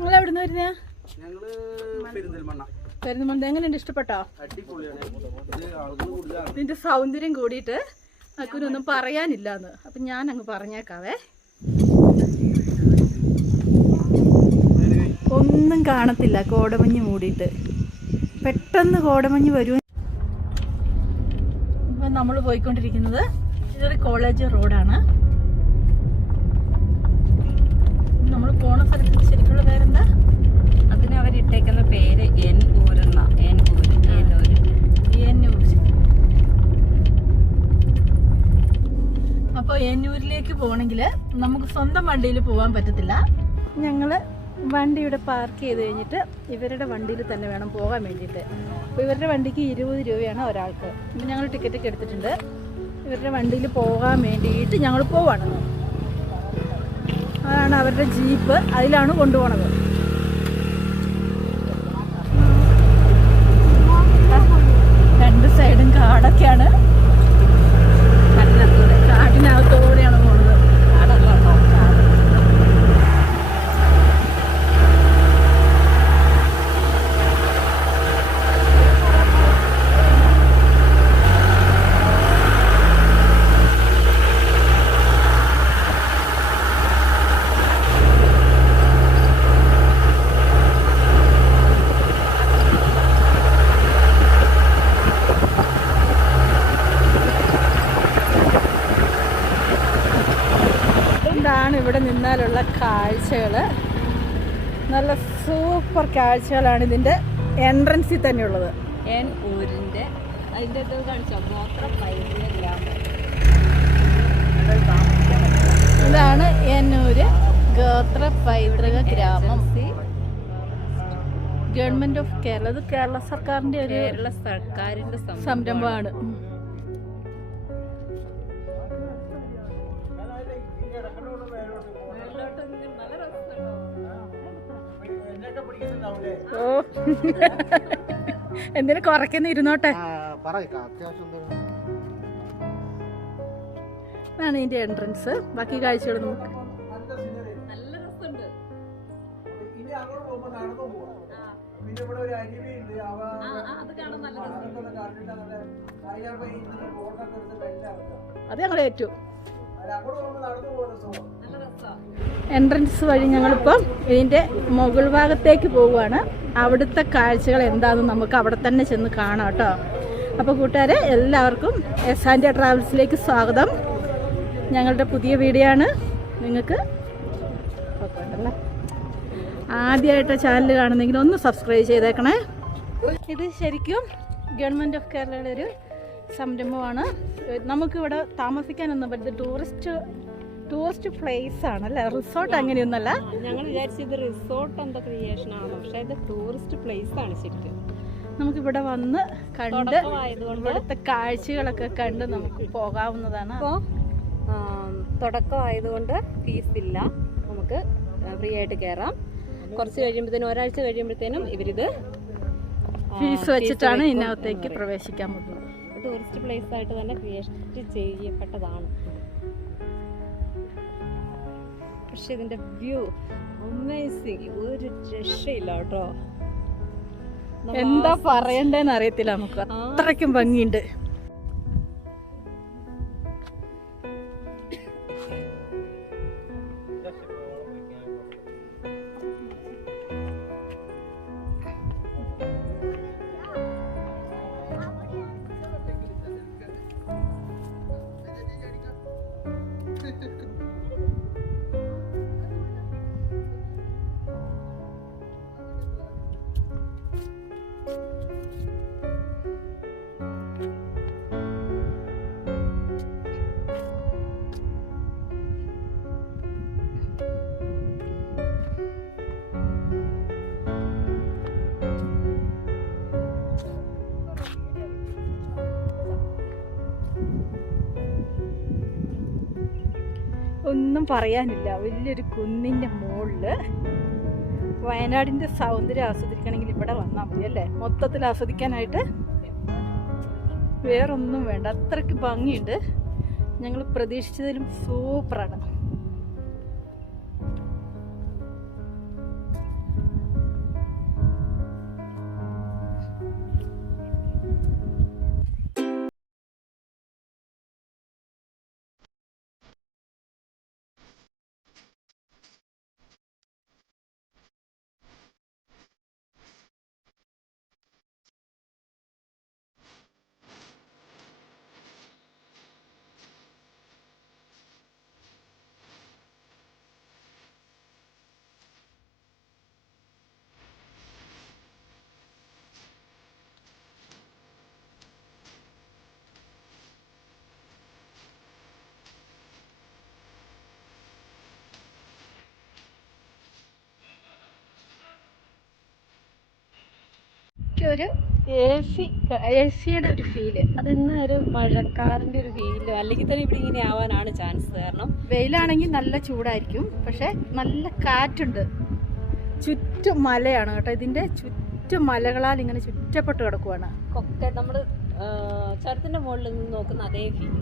നിങ്ങൾ എവിടെ നിന്ന് വരുന്ന? പെരിന്തൽമണ്ണ. എങ്ങനെയുണ്ട്, ഇഷ്ടപ്പെട്ടോ? ഇതിന്റെ സൗന്ദര്യം കൂടിയിട്ട് അക്കുനൊന്നും പറയാനില്ലാന്ന്. അപ്പം ഞാൻ അങ്ങ് പറഞ്ഞേക്കാവേ. ഒന്നും കാണത്തില്ല, കോടമഞ്ഞ് മൂടിയിട്ട്. പെട്ടെന്ന് കോടമഞ്ഞ് വരും. ഇപ്പം നമ്മൾ പോയിക്കൊണ്ടിരിക്കുന്നത് ഇതൊരു കോളേജ് റോഡാണ്. നമ്മൾ പോണ സ്ഥലത്ത് ശരിക്കുള്ള പേരെന്താ? അതിന് അവരിട്ടേക്കുന്ന പേര് എന്നൂർ. അപ്പോൾ എന്നൂരിലേക്ക് പോകണമെങ്കിൽ നമുക്ക് സ്വന്തം വണ്ടിയിൽ പോകാൻ പറ്റത്തില്ല. ഞങ്ങൾ വണ്ടി ഇവിടെ പാർക്ക് ചെയ്ത് കഴിഞ്ഞിട്ട് ഇവരുടെ വണ്ടിയിൽ തന്നെ വേണം പോകാൻ വേണ്ടിയിട്ട്. അപ്പോൾ ഇവരുടെ വണ്ടിക്ക് 20 രൂപയാണ് ഒരാൾക്ക്. അപ്പം ഞങ്ങൾ ടിക്കറ്റൊക്കെ എടുത്തിട്ടുണ്ട്. ഇവരുടെ വണ്ടിയിൽ പോകാൻ വേണ്ടിയിട്ട് ഞങ്ങൾ പോവാണ്. അതാണ് അവരുടെ ജീപ്പ്, അതിലാണ് കൊണ്ടുപോകണത്. രണ്ട് സൈഡും കാടൊക്കെയാണ്. കാട്ടിനകത്തോടെയാണ് പോകുന്നത്. ഇവിടെ നിന്നാലുള്ള കാഴ്ചകൾ നല്ല സൂപ്പർ കാഴ്ചകളാണ് ഇതിൻ്റെ എൻട്രൻസിൽ തന്നെയുള്ളത്. എന്നൂരിൻ്റെ അതിൻ്റെ ഇതാണ് എന്നൂര് ഗോത്ര പൈതൃക ഗ്രാമം. ഗവൺമെന്റ് ഓഫ് കേരള, ഇത് കേരള സർക്കാരിന്റെ ഒരു സംരംഭമാണ്. ഓ എന്തിനു കുറയ്ക്കുന്ന ഇരുന്നോട്ടെ. ഇതാണ് ഇതിന്റെ എൻട്രൻസ്. ബാക്കി കാഴ്ചകൾ നമുക്ക് നല്ല രസമുണ്ട്. അത് ഞങ്ങൾ ഏറ്റു. എൻട്രൻസ് വഴി ഞങ്ങളിപ്പം ഇതിൻ്റെ മുകൾ ഭാഗത്തേക്ക് പോവുകയാണ്. അവിടുത്തെ കാഴ്ചകൾ എന്താണെന്ന് നമുക്ക് അവിടെ തന്നെ ചെന്ന് കാണാം കേട്ടോ. അപ്പോൾ കൂട്ടുകാരെ, എല്ലാവർക്കും എസ്&ടി ട്രാവൽസിലേക്ക് സ്വാഗതം. ഞങ്ങളുടെ പുതിയ വീഡിയോ ആണ്. നിങ്ങൾക്ക് ഉണ്ടല്ലോ ആദ്യമായിട്ട് ചാനൽ കാണുന്നെങ്കിൽ ഒന്ന് സബ്സ്ക്രൈബ് ചെയ്തേക്കണേ. ഇത് ശരിക്കും ഗവൺമെൻറ് ഓഫ് കേരളയുടെ ഒരു സംരംഭമാണ്. നമുക്കിവിടെ താമസിക്കാനൊന്നും പറ്റില്ല. ടൂറിസ്റ്റ് പ്ലേസ് ആണല്ലേ, റിസോർട്ട് അങ്ങനെയൊന്നല്ല. ഞങ്ങൾ വിചാരിച്ചത് റിസോർട്ട് എന്താ ക്രിയേഷൻ ആണ്, പക്ഷെ ഇത് ടൂറിസ്റ്റ് പ്ലേസ് ആണ് ശരിക്കും. നമുക്കിവിടെ വന്ന് കണ്ട് ഇവിടുത്തെ കാഴ്ചകളൊക്കെ കണ്ട് നമുക്ക് പോകാവുന്നതാണ്. അപ്പോൾ തുടക്കമായതുകൊണ്ട് ഫീസ് ഇല്ല, നമുക്ക് ഫ്രീ ആയിട്ട് കയറാം. കുറച്ച് കഴിയുമ്പോഴത്തേനും, ഒരാഴ്ച കഴിയുമ്പോഴത്തേനും ഇവരിത് ഫീസ് വെച്ചിട്ടാണ് ഇതിനകത്തേക്ക് പ്രവേശിക്കാൻ പറ്റുന്നത്. ടൂറിസ്റ്റ് പ്ലേസ് ആയിട്ട് തന്നെ ക്രിയേഷൻ ചെയ്യപ്പെട്ടതാണ്. പക്ഷെ ഇതിന്റെ വ്യൂ അമേസിങ്, ഒരു രക്ഷയില്ല കേട്ടോ. എന്താ പറയണ്ടേന്ന് അറിയത്തില്ല, നമുക്ക് അത്രയ്ക്കും ഭംഗിയുണ്ട്. ഒന്നും പറയാനില്ല. വലിയൊരു കുന്നിൻ്റെ മുകളില് വയനാടിൻ്റെ സൗന്ദര്യം ആസ്വദിക്കണമെങ്കിൽ ഇവിടെ വന്നാൽ മതി അല്ലേ. മൊത്തത്തിൽ ആസ്വദിക്കാനായിട്ട് വേറൊന്നും വേണ്ട, അത്രയ്ക്ക് ഭംഗിയുണ്ട്. ഞങ്ങൾ പ്രതീക്ഷിച്ചതിലും സൂപ്പറാണ്. ഒരു AC-യുടെ ഒരു ഫീല്. അതിന്ന് ഒരു മഴക്കാറിന്റെ ഒരു ഫീലോ അല്ലെങ്കിൽ തന്നെ ഇവിടെ ഇങ്ങനെ ആവാനാണ് ചാൻസ്. കാരണം വെയിലാണെങ്കിൽ നല്ല ചൂടായിരിക്കും, പക്ഷെ നല്ല കാറ്റുണ്ട്. ചുറ്റും മലയാണ് കേട്ടോ, ഇതിന്റെ ചുറ്റും മലകളാൽ ഇങ്ങനെ ചുറ്റപ്പെട്ട് കിടക്കുവാണ്. ഒക്കെ നമ്മൾ ചുരത്തിന്റെ മുകളിൽ നിന്ന് നോക്കുന്ന അതേ ഫീൽ.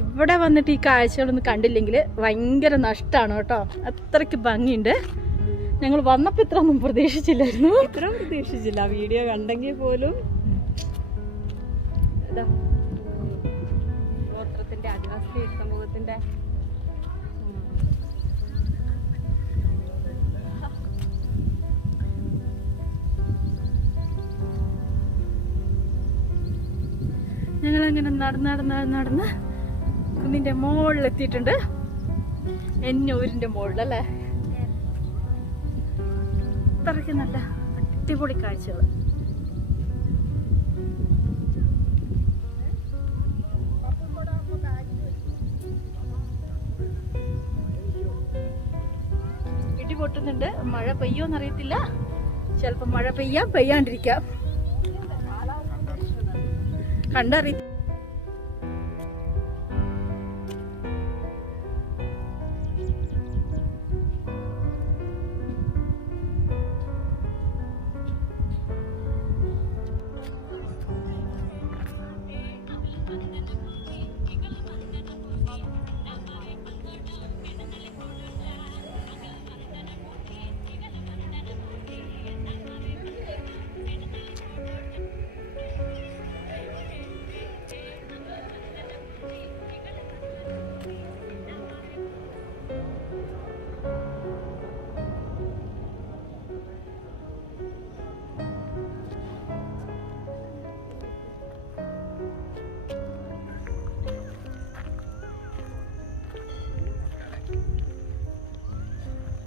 ഇവിടെ വന്നിട്ട് ഈ കാഴ്ചകളൊന്നും കണ്ടില്ലെങ്കിൽ ഭയങ്കര നഷ്ടമാണ് കേട്ടോ. അത്രയ്ക്ക് ഭംഗിയുണ്ട്. ഞങ്ങൾ വന്നപ്പോൾ ഇത്രയൊന്നും പ്രതീക്ഷിച്ചില്ലായിരുന്നു. ഇത്രയും പ്രതീക്ഷിച്ചില്ല. വീഡിയോ കണ്ടെങ്കിൽ പോലും ഗോത്രത്തിന്റെ ആദിവാസി സമൂഹത്തിന്റെ ഞങ്ങളങ്ങനെ നടന്ന് കുന്നിൻ്റെ മുകളിലെത്തിയിട്ടുണ്ട്. എന്നൂരിൻ്റെ മുകളിലല്ലേ. അത്രയ്ക്ക് നല്ല അടിപൊളി കാഴ്ചകൾ. ഇടി പൊട്ടുന്നുണ്ട്. മഴ പെയ്യോന്നറിയത്തില്ല. ചിലപ്പോൾ മഴ പെയ്യാണ്ടിരിക്കാം. കണ്ടറിയ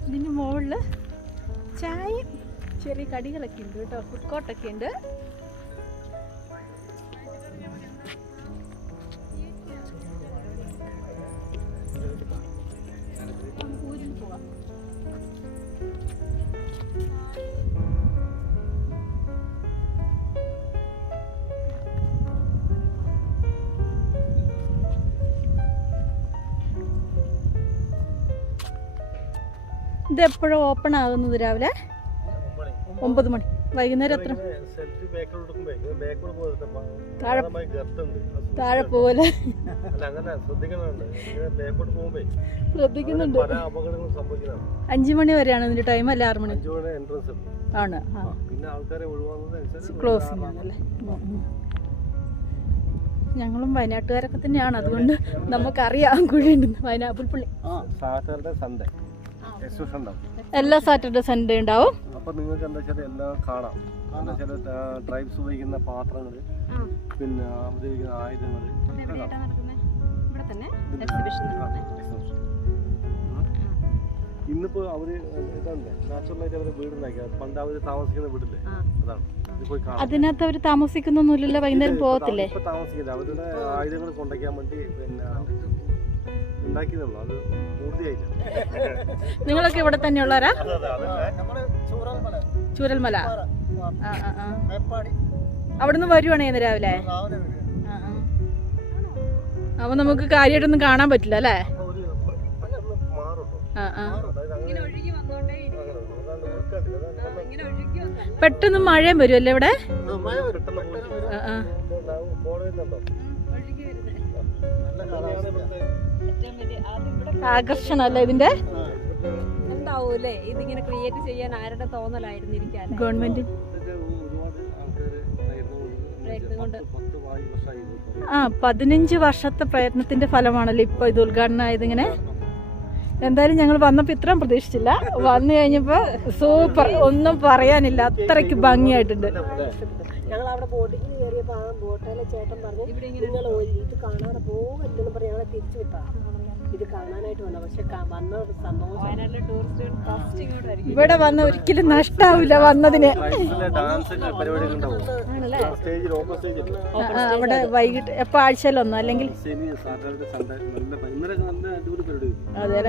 ഇതിന് മുകളിൽ ചായയും ചെറിയ കടികളൊക്കെ ഉണ്ട് കേട്ടോ. ഫുഡ് കോർട്ടൊക്കെ ഉണ്ട്. ഇത് എപ്പോഴും ഓപ്പൺ ആകുന്നത് രാവിലെ 9 മണി. വൈകുന്നേരം എത്ര? താഴെ പോലെ ശ്രദ്ധിക്കുന്നുണ്ട്. 5 മണി വരെയാണ് ഇതിന്റെ ടൈം, അല്ല 6 മണി ആണ്. ക്ലോസിംഗ് ആണല്ലേ. ഞങ്ങളും വയനാട്ടുകാരൊക്കെ തന്നെയാണ്, അതുകൊണ്ട് നമുക്കറിയാം കുഴിയുണ്ടെന്ന്. വയനാപ്പിൾ പുള്ളി എല്ലാ സാറ്റർഡേ സൺഡേ ഉണ്ടാവും. അപ്പൊ നിങ്ങൾക്ക് എന്താ വെച്ചാൽ എല്ലാം കാണാം. എന്താ വെച്ചാൽ ട്രൈബ്സ് ഉപയോഗിക്കുന്ന പാത്രങ്ങൾ, പിന്നെ ഉപയോഗിക്കുന്ന ആയുധങ്ങൾ. ഇന്നിപ്പോ അവര് ഇതല്ലേ നാച്ചുറലായിട്ട് അവര് വീടുണ്ടാക്കിയ പണ്ട് അവര് താമസിക്കുന്ന വീടില്ലേ, അതാണ്. അതിനകത്ത് അവര് താമസിക്കുന്നൊന്നുമില്ലല്ലോ, വൈകുന്നേരം പോകത്തില്ലേ? ഇപ്പൊ താമസിക്കില്ല. അവരുടെ ആയുധങ്ങൾ കൊണ്ടുവയ്ക്കാൻ വേണ്ടി പിന്നെ ഉണ്ടാക്കിയതുള്ളൂ, അത് പൂർത്തിയായില്ല. നിങ്ങളൊക്കെ ഇവിടെ തന്നെയുള്ളവരാ? ചൂരൽമല. അവിടുന്ന് വരുവാണേ ഇന്ന് രാവിലെ? അപ്പൊ നമുക്ക് കാര്യമായിട്ടൊന്നും കാണാൻ പറ്റില്ല അല്ലേ? പെട്ടെന്ന് മഴയും വരുമല്ലേ ഇവിടെ? ആകർഷണല്ലേ ഇതിന്റെ? എന്താവൂലേ ഇതിങ്ങനെ ക്രിയേറ്റ് ചെയ്യാൻ ആരുടെ തോന്നലായിരുന്നിരിക്കാൻ? ഗവൺമെന്റ് 15 വർഷത്തെ പ്രയത്നത്തിന്റെ ഫലമാണല്ലോ ഇപ്പൊ ഇത് ഉദ്ഘാടനം ആയതിങ്ങനെ. എന്തായാലും ഞങ്ങൾ വന്നപ്പോൾ ഇത്രയും പ്രതീക്ഷിച്ചില്ല. വന്നു കഴിഞ്ഞപ്പോൾ സൂപ്പർ, ഒന്നും പറയാനില്ല, അത്രയ്ക്ക് ഭംഗിയായിട്ടുണ്ട്. ഞങ്ങൾ അവിടെ ബോട്ടിൽ കയറിയപ്പോൾ ആ ബോട്ടിലെ ചേട്ടൻ പറഞ്ഞു, നിങ്ങൾ ഇത് കാണാതെ പോകരുതെന്ന് പറഞ്ഞ് ഞങ്ങളെ തിരിച്ചു വിട്ടാ. ഇത് കാണാനായിട്ട് വന്ന പക്ഷെ വന്ന ഒരു സന്തോഷം. വയനാട്ടിലെ ടൂറിസ്റ്റുകൾ ഫസ്റ്റ് ഇങ്ങോട്ടായിരിക്കും. ഇവിടെ വന്ന ഒരിക്കലും നഷ്ടാവില്ല വന്നതിന്. അവിടെ വൈകിട്ട് എപ്പോ ആഴ്ചയിലൊന്നോ അല്ലെങ്കിൽ അതെ.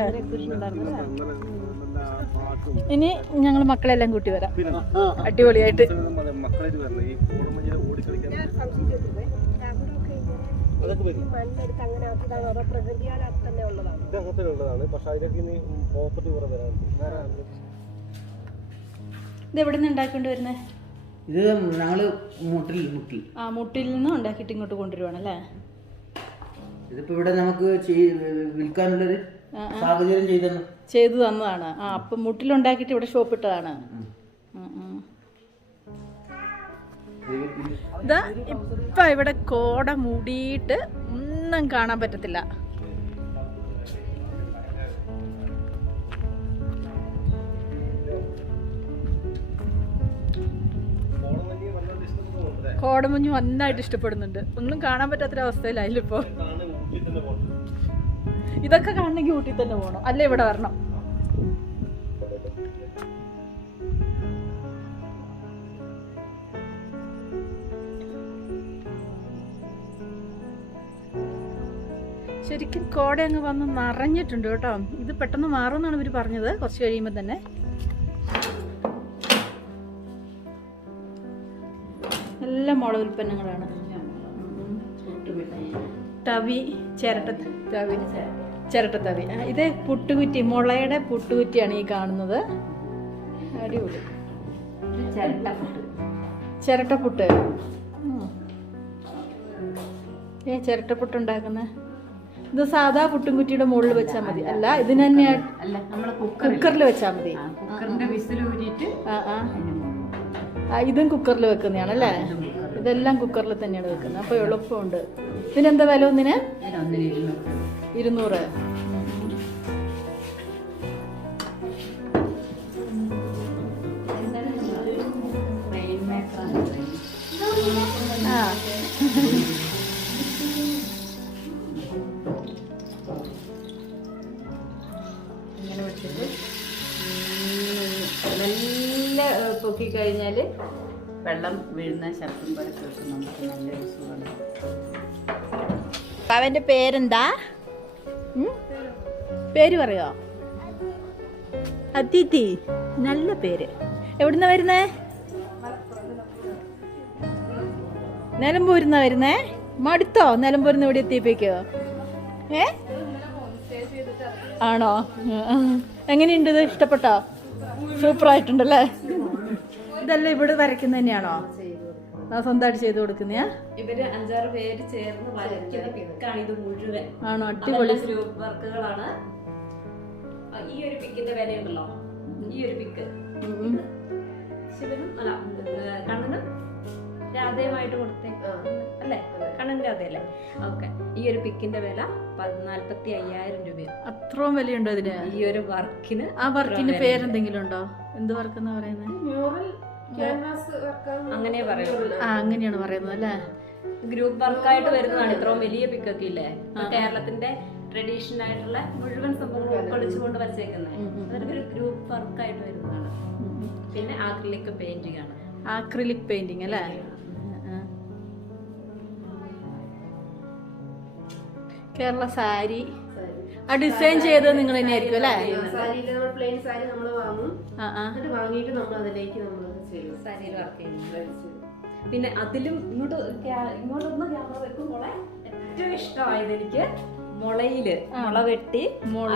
ഇനി ഞങ്ങൾ മക്കളെല്ലാം കൂട്ടി വരാം, അടിപൊളിയായിട്ട്. മണ്ണെടുത്ത് അങ്ങനെ ആക്കിയതാണ് അതോ പ്രകൃതിയാൽ തന്നെ ഉള്ളതാണ്? ഇത് അങ്ങനത്തെ ഉള്ളതാണ്, പക്ഷെ അതിലേക്ക് ഇനി പ്രോപ്പർട്ടി കുറെ വരാനുണ്ട്. ഇത് എവിടെ നിന്ന് ഉണ്ടാക്കിക്കൊണ്ട് വരുന്നത്? ഇത് ഞങ്ങള് മുട്ടിൽ മുട്ടിൽ നിന്ന് ഉണ്ടാക്കിയിട്ട് ഇങ്ങോട്ട് കൊണ്ടുവരുവാണല്ലേ? ഇതിപ്പോ ഇവിടെ നമുക്ക് വിൽക്കാനുള്ളൊരു സാഹചര്യം ചെയ്തു തന്നതാണ്. അപ്പൊ മുട്ടിലുണ്ടാക്കിയിട്ട് ഇവിടെ ഷോപ്പ് ഇട്ടതാണ്. ഇതാ ഇപ്പൊ ഇവിടെ കോട മൂടിയിട്ട് ഒന്നും കാണാൻ പറ്റത്തില്ല. കോടമഞ്ഞ് നന്നായിട്ട് ഇഷ്ടപ്പെടുന്നുണ്ട്. ഒന്നും കാണാൻ പറ്റാത്തൊരവസ്ഥയിലായില്ലിപ്പോ. ഇതൊക്കെ കാണണമെങ്കിൽ ഊട്ടി തന്നെ പോകണം, അല്ല ഇവിടെ വരണം. ശരിക്കും കോട അങ്ങ് വന്ന് നിറഞ്ഞിട്ടുണ്ട് കേട്ടോ. ഇത് പെട്ടെന്ന് മാറുമെന്നാണ് ഇവർ പറഞ്ഞത്, കുറച്ച് കഴിയുമ്പോൾ തന്നെ. എല്ലാം മുളക് ഉൽപ്പന്നങ്ങളാണ്. തവി, ചിരട്ടത്തവി. ഇത് പുട്ടുകുറ്റി, മുളയുടെ പുട്ടുകുറ്റിയാണ് ഈ കാണുന്നത്. അടിപൊളി ചിരട്ടപ്പുട്ട്. ചിരട്ടപ്പുട്ട് ഉണ്ടാക്കുന്ന ഇത് സാധാ പുട്ടുംകുറ്റിയുടെ മുകളിൽ വെച്ചാൽ മതി. അല്ല, ഇതിന് തന്നെ കുക്കറിൽ വെച്ചാൽ മതി. ഇതും കുക്കറിൽ വെക്കുന്നതാണല്ലേ? ഇതെല്ലാം കുക്കറിൽ തന്നെയാണ് വെക്കുന്നത്. അപ്പൊ എളുപ്പമുണ്ട്. ഇതിനെന്താ വില? ഒന്നിന് 200. ഇങ്ങനെ വെച്ചിട്ട് നല്ല പൊക്കിക്കഴിഞ്ഞാൽ വെള്ളം വീഴുന്ന ശബ്ദം പോലെ കേൾക്കും. നമുക്ക് നല്ല രസമാണ്. അവന്റെ പേരെന്താ? പേര് പറയോ? അതിഥി. നല്ല പേര്. എവിടുന്ന വരുന്നേ? നിലമ്പൂരിന്നാ വരുന്നേ? മടുത്തോ നിലമ്പൂരിന്ന് ഇവിടെ എത്തിയപ്പോഴേക്കോ? ആണോ? എങ്ങനെയുണ്ട്? ഇത് ഇഷ്ടപ്പെട്ടോ? സൂപ്പറായിട്ടുണ്ടല്ലേ? ഇതെല്ലാം ഇവിടെ വരയ്ക്കുന്ന തന്നെയാണോ? സ്വന്തമായിട്ട് ചെയ്ത് കൊടുക്കുന്ന? ഇവര് 5-6 പേര് ചേർന്ന് വരയ്ക്കുന്ന പിക്കാണ് ഇത് മുഴുവൻ. ആണോ? അടിപൊളി ഗ്രൂപ്പ് വർക്കുകളാണ്. ഈ ഒരു പിക്കിന്റെ വിലയുണ്ടല്ലോ, ഈ ഒരു പിക്ക് ശിവനും അല്ല കണ്ണനും രാധയുമായിട്ട് കൊടുത്തേ അല്ലേ? കണ്ണൻ രാധയല്ലേ? ഓക്കെ. ഈ ഒരു പിക്കിന്റെ വില 45,000 രൂപയാണ്. അത്രയും വിലയുണ്ടോ ഇതിന്? ഈ ഒരു വർക്കിന്. ആ വർക്കിന് പേരെന്തെങ്കിലും ഉണ്ടോ? എന്ത് വർക്ക് എന്നാ പറയുന്നത്? അങ്ങനെ പറയുള്ളൂ. അങ്ങനെയാണ് പറയുന്നത് അല്ലേ? ഗ്രൂപ്പ് വർക്കായിട്ട് വരുന്നതാണ്. ഇത്രയും വലിയ പിക്കൊക്കെ ഇല്ലേ? കേരളത്തിന്റെ ട്രഡീഷണൽ ആയിട്ടുള്ള മുഴുവൻ സംഭവം ഉൾക്കൊള്ളിച്ചുകൊണ്ട് വരച്ചേക്കുന്നത്. അതൊരു ഗ്രൂപ്പ് വർക്കായിട്ട് വരുന്നതാണ്. പിന്നെ ആക്രിലിക് പെയിന്റിംഗ് ആണ്. ആക്രിലിക് പെയിന്റിംഗ് അല്ലേ? കേരള സാരി. ആ ഡിസൈൻ ചെയ്തത് നിങ്ങൾ തന്നെയായിരിക്കും അല്ലേ? പ്ലെയിൻ സാരി നമ്മൾ വാങ്ങും. വാങ്ങിയിട്ട് നമ്മൾ അതിലേക്ക് സാരിയിൽ വർക്ക് ചെയ്യുന്നത്. പിന്നെ അതിലും ഇങ്ങോട്ടൊന്ന് ക്യാമറ വെക്കുമ്പോളെ ഏറ്റവും ഇഷ്ടമായത് എനിക്ക് മുളയില് മുള വെട്ടി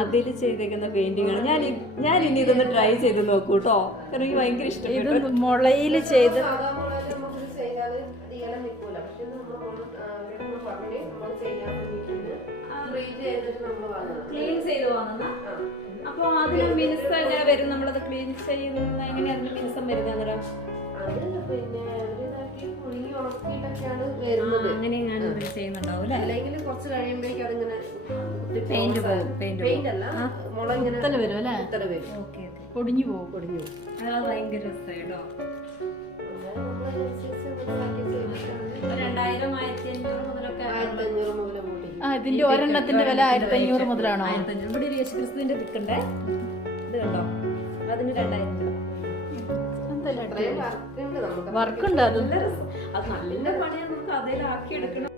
അതില് ചെയ്തേക്കുന്ന പെയിന്റിങ്ങാണ്. ഞാൻ ഇനി ഇതൊന്ന് ട്രൈ ചെയ്ത് നോക്കൂ കേട്ടോ. എനിക്ക് ഭയങ്കര ഇഷ്ടപ്പെട്ടു. ഇത് മുളയില് ചെയ്ത് ക്ലീൻ ചെയ്ത് വാങ്ങുന്ന. അപ്പൊ അതിന് മിനുസം എങ്ങനെ വരും? നമ്മളത് ക്ലീൻ ചെയ്യുന്ന എങ്ങനെയാ അതിന് മിനുസം വരുന്നത്? അന്നേരം അങ്ങനെ ഞാൻ ചെയ്യുന്നുണ്ടാവും അല്ലെ? അല്ലെങ്കിൽ കുറച്ച് കഴിയുമ്പോഴേക്കും അതിങ്ങനെ പെയിന്റ് പോകും. പെയിന്റ് അല്ല, മുള ഇങ്ങനെ വരും അല്ലേ? ഓക്കെ. പൊടിഞ്ഞു പോകും. അത് ഭയങ്കര രസമാണ് കേട്ടോ. 2000, 1500 മുതലൊക്കെ 1500 മുതൽ ഇതിന്റെ ഒരെണ്ണത്തിന്റെ വില 1500 മുതലാണോ? 1500. ഇവിടെ ഒരു യേശുക്രിസ്തുവിന്റെ പിക്കുണ്ടേ, ഇത് കണ്ടോ, അതിന് 2000 രൂപ. വർക്കുണ്ട് അത്. അത് നല്ല പണിയാണ്, നമുക്ക് അതിലാക്കി എടുക്കണം.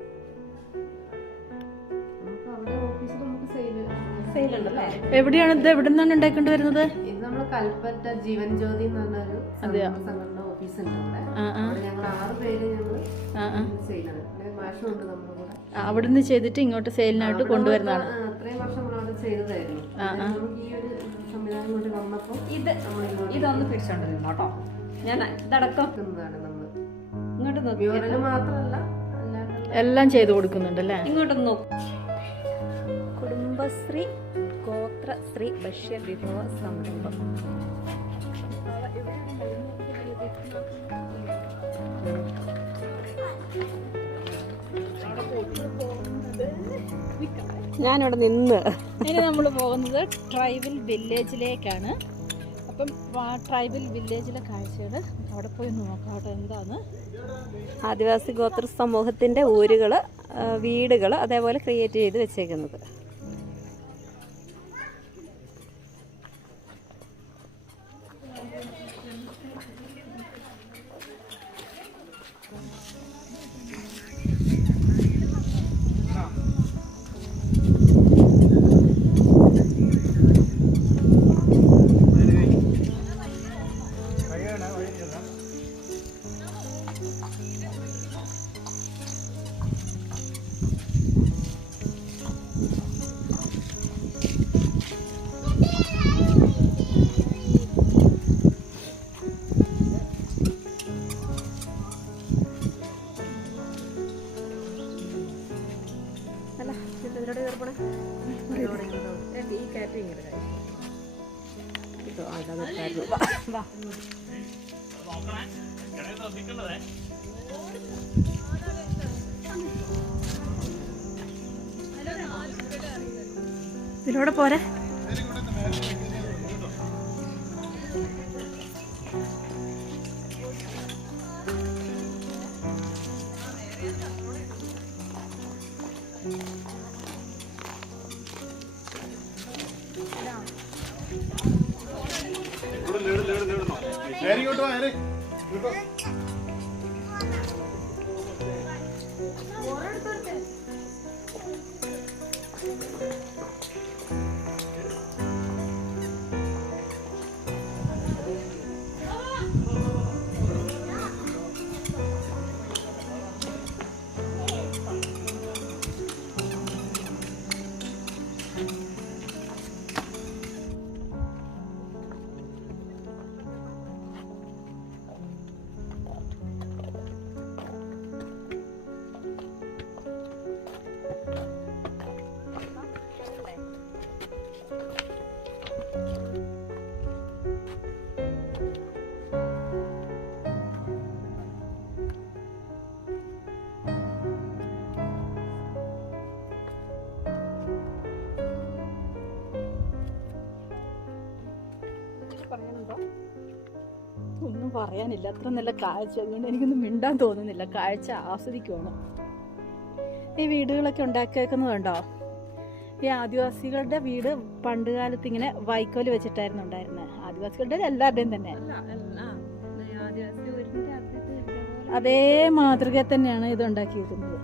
സെയിലുണ്ടല്ലേ? എവിടെയാണ് ഇത്? എവിടെ നിന്നാണ് ഉണ്ടാക്കേണ്ടി വരുന്നത്? ഇത് നമ്മള് കൽപ്പറ്റ ജീവൻ ജ്യോതി എന്ന് പറഞ്ഞൊരു സംഘടന ഓഫീസ് ഉണ്ട് അവിടെ. ഞങ്ങൾ 6 പേര് ഞങ്ങള് ചെയ്യുന്നത്. മാഷുണ്ട് നമ്മുടെ കൂടെ. അവിടുന്ന് ചെയ്തിട്ട് ഇങ്ങോട്ട് സെയിലിനായിട്ട് കൊണ്ടുവരുന്നതാണ്. അത്രയും വർഷം നമ്മളവിടെ ചെയ്തതായിരുന്നു. നമുക്ക് ഈ ഒരു സംവിധാനം കൊണ്ട് വന്നപ്പോൾ ഇതൊന്ന് പിടിച്ചോണ്ടിരുന്നു കേട്ടോ. ഞാൻ ഇതടക്കം നമ്മള് ഇങ്ങോട്ട് നോക്കി, മ്യൂറല് മാത്രമല്ല എല്ലാം ചെയ്തു കൊടുക്കുന്നുണ്ടല്ലേ? ഇങ്ങോട്ടൊന്ന് നോക്കും. കുടുംബശ്രീ ഗോത്രശ്രീ ഭക്ഷ്യ വിഭവ സംരംഭം. ഞാനിവിടെ നിന്ന്. ഇനി നമ്മൾ പോകുന്നത് ട്രൈബൽ വില്ലേജിലേക്കാണ്. അപ്പം ട്രൈബൽ വില്ലേജിലെ കാഴ്ചകൾ അവിടെ പോയി നോക്കാം അവിടെ എന്താണ്. ആദിവാസി ഗോത്ര സമൂഹത്തിന്റെ ഊരുകൾ, വീടുകൾ അതേപോലെ ക്രിയേറ്റ് ചെയ്ത് വെച്ചേക്കുന്നത്. ഇതിലൂടെ പോരെ. ഒന്നും പറയാനില്ല, അത്ര നല്ല കാഴ്ച. അതുകൊണ്ട് എനിക്കൊന്നും മിണ്ടാൻ തോന്നുന്നില്ല, കാഴ്ച ആസ്വദിക്കുവാണ്. ഈ വീടുകളൊക്കെ ഉണ്ടാക്കിയേക്കുന്നത് കണ്ടോ? ഈ ആദിവാസികളുടെ വീട് പണ്ട് കാലത്ത് ഇങ്ങനെ വൈക്കോല് വെച്ചിട്ടായിരുന്നു ഉണ്ടായിരുന്നത്. ആദിവാസികളുടെ എല്ലാവരുടെയും തന്നെ അതേ മാതൃക തന്നെയാണ് ഇത് ഉണ്ടാക്കിയിരിക്കുന്നത്.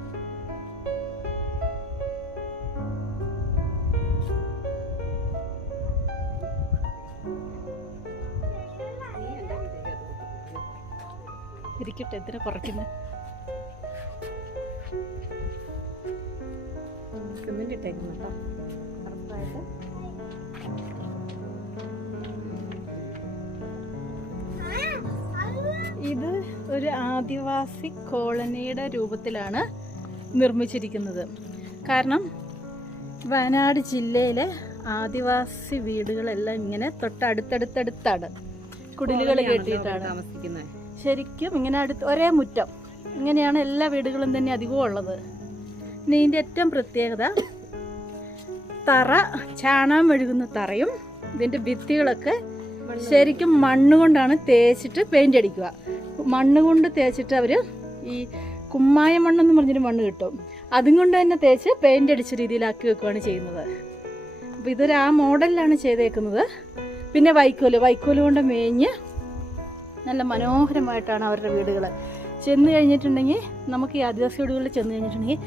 ഇരിക്കട്ടെ, എന്തിനാ കുറയ്ക്കുന്നത്? സിമെന്റ് ഇട്ടേക്കുന്നുണ്ടോ കറക്റ്റായിട്ട്? ഇത് ഒരു ആദിവാസി കോളനിയുടെ രൂപത്തിലാണ് നിർമ്മിച്ചിരിക്കുന്നത്. കാരണം വയനാട് ജില്ലയിലെ ആദിവാസി വീടുകളെല്ലാം ഇങ്ങനെ തൊട്ടടുത്തടുത്തടുത്താണ് കുടിലുകൾ കെട്ടിയിട്ടാണ് താമസിക്കുന്നത്. ശരിക്കും ഇങ്ങനെ ഒരേ മുറ്റം ഇങ്ങനെയാണ് എല്ലാ വീടുകളും തന്നെ അധികവും ഉള്ളത്. ഇനി ഇതിൻ്റെ ഏറ്റവും പ്രത്യേകത തറ ചാണകം മെഴുകുന്ന തറയും ഇതിൻ്റെ ഭിത്തികളൊക്കെ ശരിക്കും മണ്ണ് കൊണ്ടാണ് തേച്ചിട്ട് പെയിൻ്റ് അടിക്കുക. മണ്ണ് കൊണ്ട് തേച്ചിട്ട് അവർ ഈ കുമ്മായ മണ്ണെന്ന് പറഞ്ഞൊരു മണ്ണ് കിട്ടും. അതും കൊണ്ട് തന്നെ തേച്ച് പെയിൻ്റ് അടിച്ച രീതിയിലാക്കി വെക്കുകയാണ് ചെയ്യുന്നത്. അപ്പോൾ ഇതൊരു ആ മോഡലിലാണ് ചെയ്തേക്കുന്നത്. പിന്നെ വൈക്കോല് കൊണ്ട് മേഞ്ഞ് നല്ല മനോഹരമായിട്ടാണ് അവരുടെ വീടുകൾ. ചെന്ന് കഴിഞ്ഞിട്ടുണ്ടെങ്കിൽ നമുക്ക് ഈ ആദിവാസി വീടുകളിൽ ചെന്ന് കഴിഞ്ഞിട്ടുണ്ടെങ്കിൽ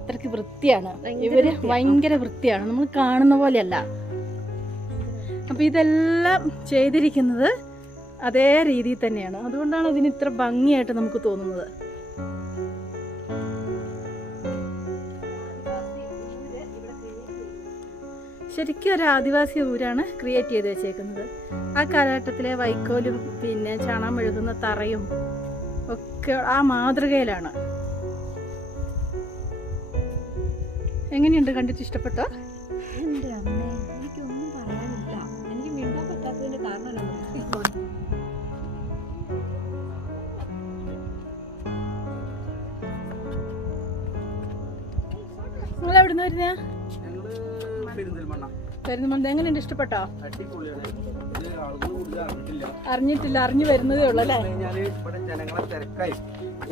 അത്രയ്ക്ക് വൃത്തിയാണ്. ഇവർ ഭയങ്കര വൃത്തിയാണ്, നമ്മൾ കാണുന്ന പോലെയല്ല. അപ്പോൾ ഇതെല്ലാം ചെയ്തിരിക്കുന്നത് അതേ രീതിയിൽ തന്നെയാണ്. അതുകൊണ്ടാണ് ഇതിന് ഇത്ര ഭംഗിയായിട്ട് നമുക്ക് തോന്നുന്നത്. ശരിക്കും ഒരു ആദിവാസി ഊരാണ് ക്രിയേറ്റ് ചെയ്ത് വെച്ചേക്കുന്നത്. ആ കാലഘട്ടത്തിലെ വൈക്കോലും പിന്നെ ചാണകം മെഴുകുന്ന തറയും ഒക്കെ ആ മാതൃകയിലാണ്. എങ്ങനെയുണ്ട്? കണ്ടിട്ട് ഇഷ്ടപ്പെട്ടോ? എൻ്റെ അമ്മേ, എനിക്കൊന്നും പറയാനില്ല. എനിക്ക് മിണ്ടാൻ പറ്റാത്തതിന്റെ കാരണം നിങ്ങൾ എവിടുന്ന് വരുന്ന? പെരുന്തൽമണ്ണ. എങ്ങനെയുണ്ട്? ഇഷ്ടപ്പെട്ടോ? അറിഞ്ഞിട്ടില്ല, അറിഞ്ഞു വരുന്നതേ ഉള്ളൂ അല്ലേ?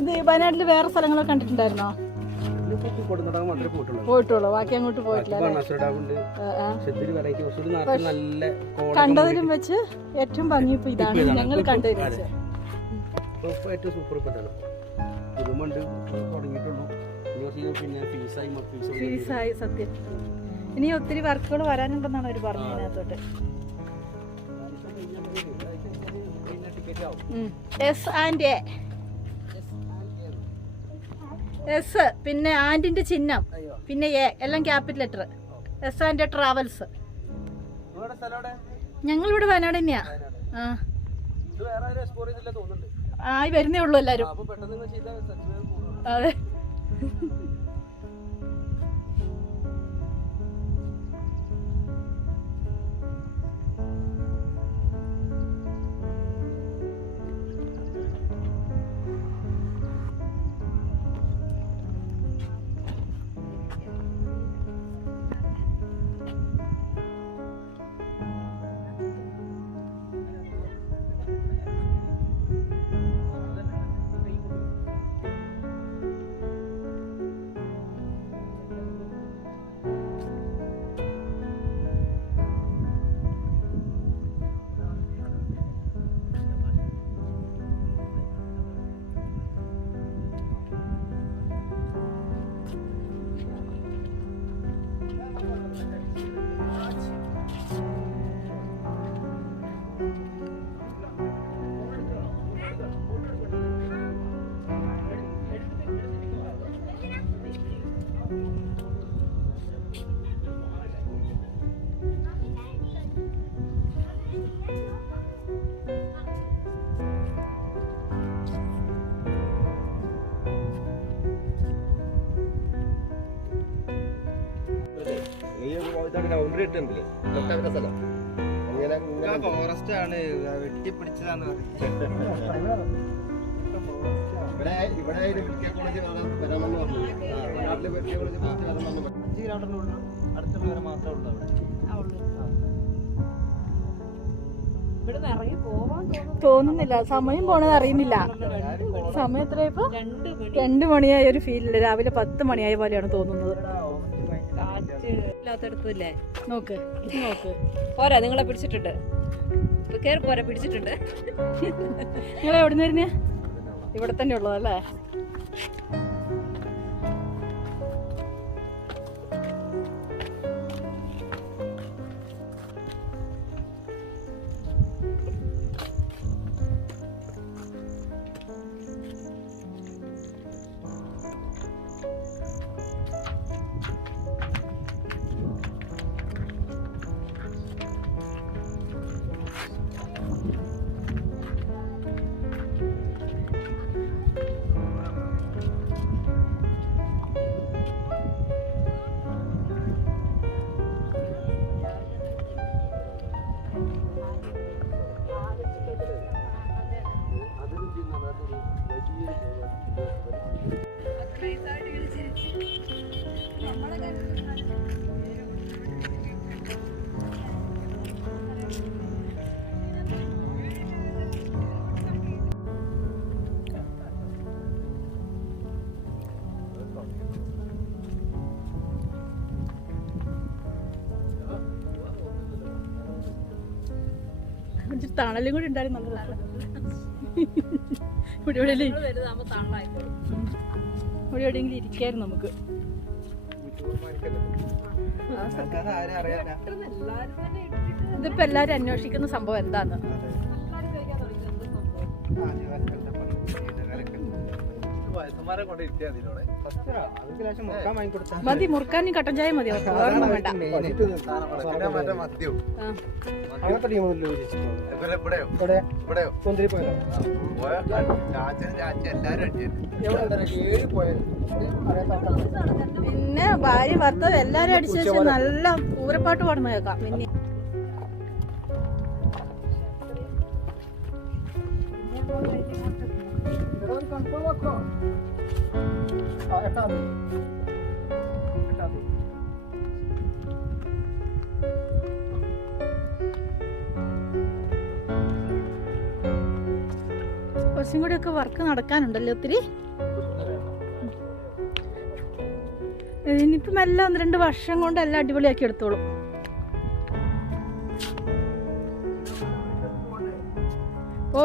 ഇത് വയനാട്ടിൽ വേറെ സ്ഥലങ്ങളൊക്കെ കണ്ടിട്ടുണ്ടായിരുന്നോ? പോയിട്ടുള്ളൂ, ബാക്കി അങ്ങോട്ട് പോയിട്ടില്ല. കണ്ടതിലും വെച്ച് ഏറ്റവും ഭംഗി ഇപ്പൊ ഇതാണ് ഞങ്ങൾ കണ്ടതിലും വെച്ച്. ഫീസായി സത്യം. ഇനി ഒത്തിരി വർക്കുകൾ വരാനുണ്ടെന്നാണ് അവർ പറഞ്ഞത് അതിനകത്തോട്ട്. എസ് പിന്നെ ആൻഡിന്റെ ചിഹ്നം പിന്നെ എ എല്ലാം capital letter. S and travels. ഞങ്ങളിവിടെ വയനാട് തന്നെയാ. ആയി വരുന്നേ ഉള്ളൂ എല്ലാരും. അതെ. ഫോറസ്റ്റ് ആണ്, വെട്ടിപ്പിടിച്ചതാന്ന് അടുത്തുള്ളവരെ മാത്രമേ ഉള്ളൂ. തോന്നുന്നില്ല, സമയം പോണത് അറിയുന്നില്ല. സമയം എത്ര ഇപ്പൊ? 2 മണിയായ ഒരു ഫീലില്ല. രാവിലെ 10 മണിയായ പോലെയാണ് തോന്നുന്നത്. നോക്ക് നോക്ക്. പോരാ, നിങ്ങളെ പിടിച്ചിട്ടുണ്ട്. കേറി പോരാ, പിടിച്ചിട്ടുണ്ട്. നിങ്ങൾ എവിടെ നിന്ന് വരുന്നേ? ഇവിടെ തന്നെ ഉള്ളതല്ലേ? ഒരു തണലും കൂടി ഉണ്ടായിരുന്നു നല്ല രസം. ഇവിടെ എവിടെയെങ്കിലും ഇവിടെ എവിടെയെങ്കിലും ഇരിക്കായിരുന്നു നമുക്ക്. ഇതിപ്പോ എല്ലാരും അന്വേഷിക്കുന്ന സംഭവം എന്താന്ന്. വയസ്സന്മാരെ കൊണ്ട് ഇരുത്തിയാൽ മതി, മുറുക്കാനും കട്ടൻ ചായ മതി, ഓർമ്മ വേണ്ട. മറ്റേ മദ്യവും അങ്ങനത്തെ ടീമൊന്നുമില്ലോ പിന്നെ ഭാര്യ ഭർത്താവ് എല്ലാരും അടിച്ചു വെച്ച് നല്ല പൂരപ്പാട്ട് പാടുന്ന കേൾക്കാം. പിന്നെ കുറച്ചും കൂടി ഒക്കെ വർക്ക് നടക്കാനുണ്ടല്ലോ ഒത്തിരി. ഇനിയിപ്പം എല്ലാം 1-2 വർഷം കൊണ്ട് എല്ലാം അടിപൊളിയാക്കി എടുത്തോളും. ഓ